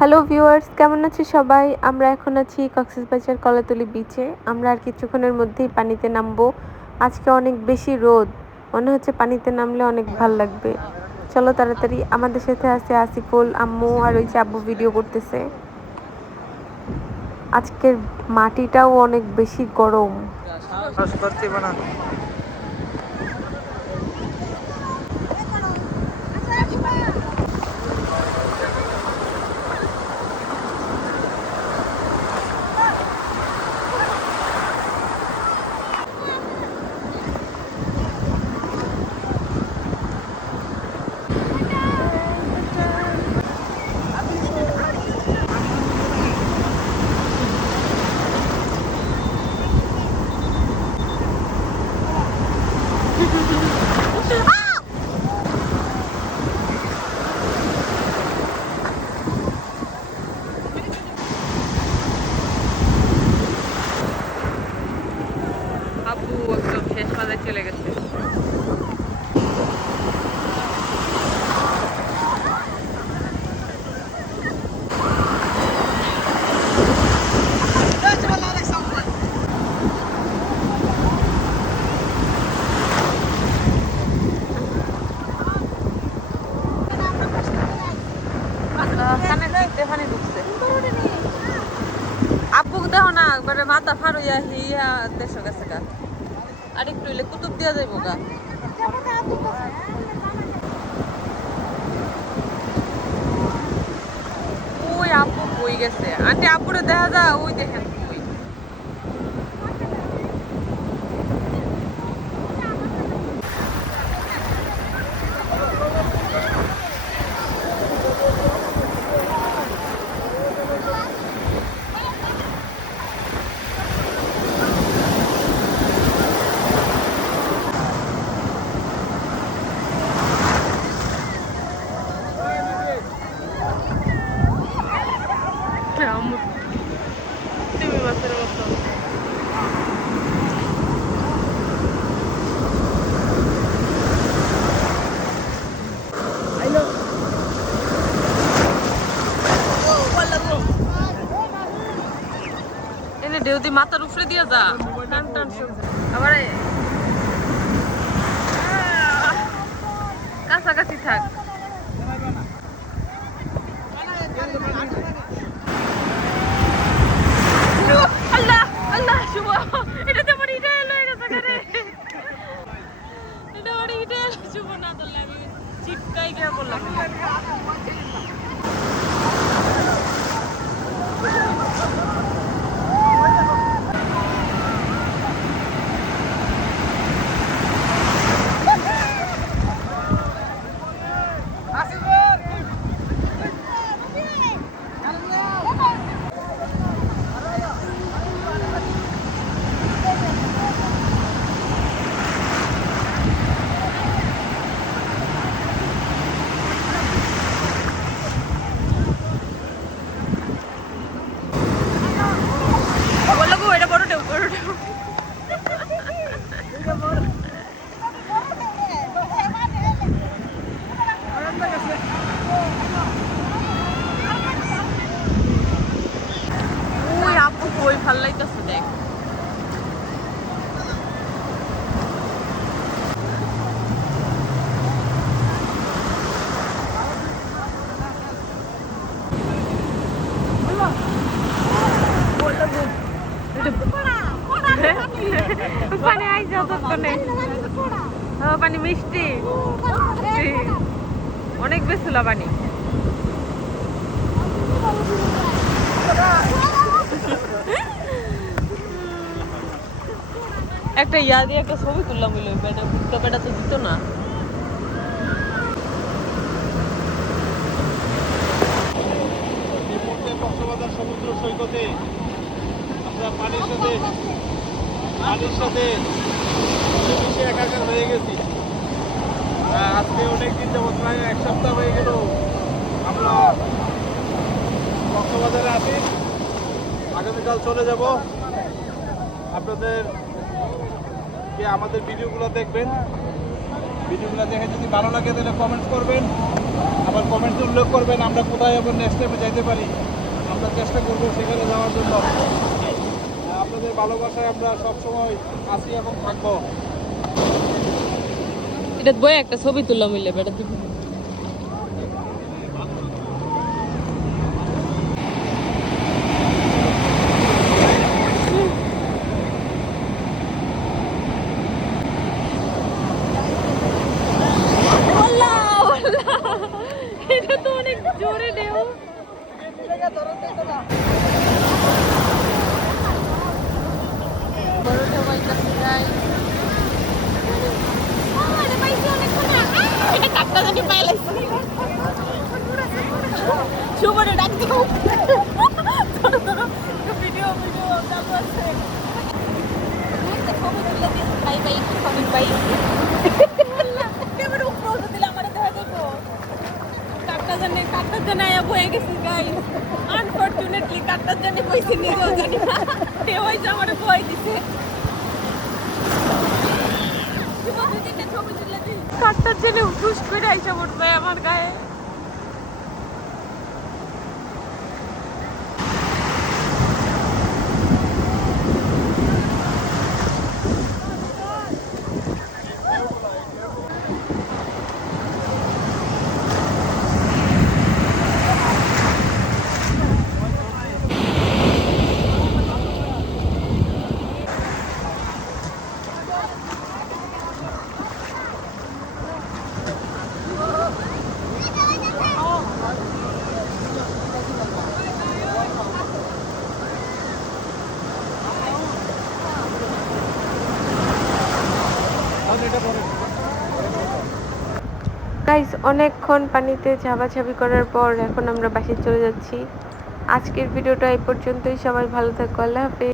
Hello viewers, কেমন আছে সবাই? আমরা এখন আছি কক্সবাজার কলাতলি বিচে। আমরা আর কিছুক্ষণের মধ্যেই পানিতে নামবো। আজকে অনেক বেশি রোদ, মনে হচ্ছে পানিতে নামলে অনেক ভাল লাগবে। চলো তাড়াতাড়ি। আমাদের সাথে আছে আসিফুল, আম্মু আর ওই যে আব্বু ভিডিও করতেছে। আজকের মাটিটাও অনেক বেশি গরম। আব্বু একদম শেষ মাথায় চলে গেছে। আব্বু দেখো না একবারে মাথা ফাড়ুইয়া হিয়া দেশ গেছে গা। আর একটু হইলে কুতুব দিয়া যাইব গা। ওই আব্বু বই গেছে। আন্টি আব্বুরে দেখা যা, ওই দেখেন বই। তুমি মাছের মতো এনে ঢেউতি মাথার উপরে দিয়া যা। টান টান আবার কাছাকাছি থাক। আল্লাহ আল্লাহ শুভ, এটা তো আমার ইটা এলো গেছে রে। এটা আমার ইটা এলো শুভ না তো লাগে চিটকাই গিয়া বললাম। ওই আপু কই ভাল লাগতেছে দেখ। পানি আইছে ততক্ষণে। পানি মিষ্টি অনেক বেশি পানি। একটা ইয়া দিয়ে একটা ছবি তুললাম, হইলো বেটা তো দিত না। কক্সবাজার সমুদ্র সৈকতে আমরা পানির সাথে মিশে একাকার হয়ে গেছি। আজকে অনেক দিন যাবত, প্রায় এক সপ্তাহ হয়ে গেল আমরা কক্সবাজারে আছি। আগামীকাল চলে যাব। আপনাদের আমাদের ভিডিওগুলো দেখবেন, ভিডিওগুলো দেখে যদি ভালো লাগে তাহলে কমেন্টস করবেন, আবার কমেন্টে উল্লেখ করবেন আমরা কোথায় আবার নেক্সট টাইমে যাইতে পারি। আমরা চেষ্টা করবো সেখানে যাওয়ার জন্য। আপনাদের ভালোবাসায় আমরা সবসময় আছি এবং থাকবো। এটা বই একটা ছবি তুললাম মিলে বেটা দিবি। এটা তো অনেক জোরে ঢেউ। বড় ঢেউ আইতাছে গাই। আরে পাইছি অনেক সোনা। এটা কাটটা জানি পাইলাইছি। শুভরে ডাক দিও। ভিডিও চালু আছে। দেখো বলে দিন bye bye comment bye. Camera উপরে দিলে আমারে দেখা যাইবো। কাটটা জানে আয়া বয়ে গেছি গাইস। আনফরচুনেটলি কাটটা জানে কইছি নিজেও জানি না। ঢেউ আইছে আমারে বয়ে দিছে। কাটটার জন্য উঠুস করে আইসা পড়বে আমার গায়ে। গাইস অনেকক্ষণ পানিতে ঝাবাঝাবি করার পর এখন আমরা বাসায় চলে যাচ্ছি। আজকের ভিডিওটা এই পর্যন্তই। সবাই ভালো থাকো। আল্লাহ হাফেজ।